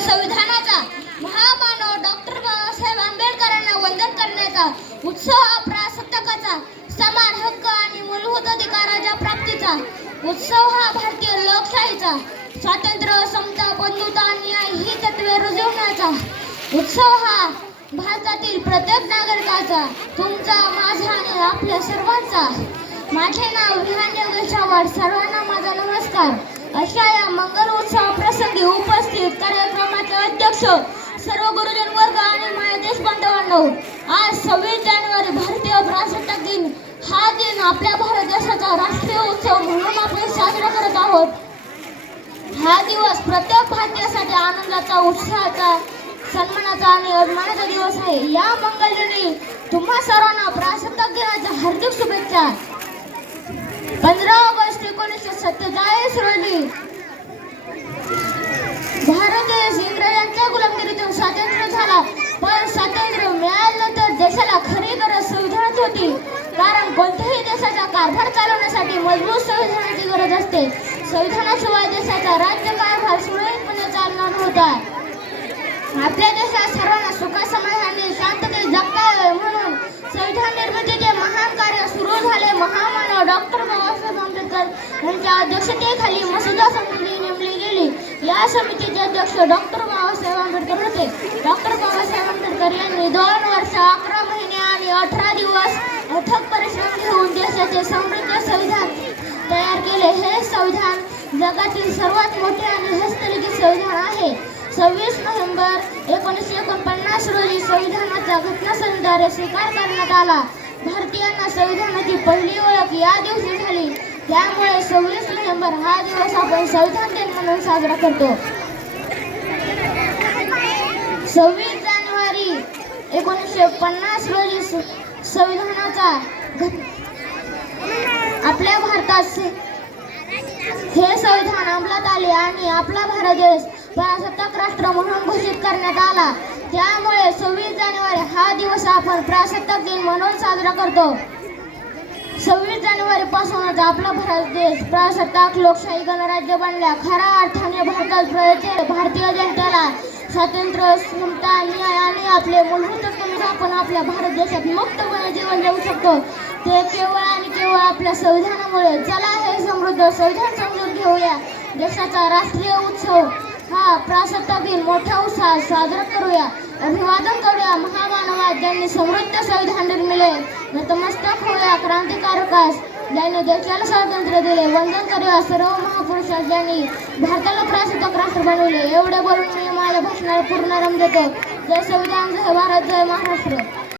संविधानाचा महामानव डॉक्टर बाबासाहेब आंबेडकरांना वंदन करण्याचा उत्सव हा प्रजासत्ताकाचा समान हक्क आणि मूलभूत अधिकाराच्या प्राप्तीचा उत्सव हा भारतीय लोकशाहीचा स्वातंत्र्य, समता, बंधुता आणि न्याय ही तत्त्वे रुजवण्याचा उत्सव हा भारतातील प्रत्येक नागरिकाचा, तुमचा, माझा आणि आपल्या सर्वांचा. माझे नाव विहान योगेश आव्हाड. सर्वांना माझा नमस्कार. अशा या मंगल उत्सव प्रसंगी उपस्थित कार्यक्रमाचे अध्यक्ष सर्व गुरुजन वर्ग आणि माझ्या देशबांधवांनो, आज 26 जानेवारी भारतीय प्रजासत्ताक दिन हा दिन आपल्या भारत देशाचा राष्ट्रीय उत्सव म्हणून आपण साजरा करत आहोत. हा दिवस प्रत्येक भारतीयासाठी आनंदाचा, उत्साहाचा, सन्मानाचा आणि अभिमानाचा दिवस आहे. या मंगल दिनी तुम्हा सर्वांना प्रजासत्ताक दिनाच्या हार्दिक शुभेच्छा. 15 ऑगस्ट 1947 रोजी भारत देश इंग्रजांच्या गुलामगिरीतून स्वातंत्र्य झाला. पण स्वातंत्र्य मिळाल्यानंतर देशाला खरी गरज संविधानाची होती. कारण कोणत्याही देशाचा कारभार चालवण्यासाठी मजबूत संविधानाची गरज असते. संविधानाशिवाय देशाचा राज्यकारभार सुरळीतपणे चालणार नव्हता. आपल्या देशात सर्वांना सुख, समाधानी, शांततेत जगता यावे म्हणून संविधान निर्मितीचे महान कार्य सुरू झाले. महामानव डॉक्टर बाबासाहेब आंबेडकर यांच्या अध्यक्षतेखाली मसुदा समिती नेमली गेली. या समितीचे अध्यक्ष डॉक्टर बाबासाहेब आंबेडकर होते. डॉक्टर बाबासाहेब आंबेडकर यांनी 2 वर्ष 11 महिने आणि 18 दिवस अथक परिश्रम घेऊन देशाचे समृद्ध संविधान तयार केले. हे संविधान जगातील सर्वात मोठे आणि हस्तलिखित संविधान आहे. 26 नोव्हेंबर 1949 रोजी संविधानाचा घटनासंहितेद्वारे स्वीकार करण्यात आला. भारतीयांना संविधानाची पहिली ओळख या दिवशी झाली. त्यामुळे 26 नोव्हेंबर हा दिवस आपण संविधान दिन म्हणून साजरा करतो. 26 जानेवारी 1950 रोजी संविधानाचा आपल्या भारतात हे संविधान अंमलात आले आणि आपला भारत देश प्रजासत्ताक राष्ट्र म्हणून घोषित करण्यात आला. त्यामुळे 26 जानेवारी हा दिवस आपण प्रजासत्ताक दिन म्हणून साजरा करतो. 26 जानेवारी पासूनच आपला भारत देश प्रजासत्ताक लोकशाही गणराज्य बनला. खऱ्या अर्थाने भारतीय जनतेला स्वातंत्र्य, समता, न्याय आणि आपले मूलभूत हक्क आपण आपल्या भारत देशात मुक्तपणे जीवन जगू शकतो. ते केवळ आणि केवळ आपल्या संविधानामुळे. चला हे समृद्ध संविधान समजून घेऊया. देशाचा राष्ट्रीय उत्सव हा प्रजासत्ताक दिन मोठ्या उत्साहात साजरा करूया. अभिवादन करूया महामानवास ज्यांनी समृद्ध संविधान निर्मिले. नतमस्तक होऊया क्रांतिकारकास ज्यांनी देशाला स्वातंत्र्य दिले. वंदन करूया सर्व महापुरुषास ज्यांनी भारताला प्रजासत्ताक राष्ट्र बनवले. एवढे बोलून मी माझ्या भाषणाला पूर्ण देतो. जय संविधान, जय भारत, जय महाराष्ट्र.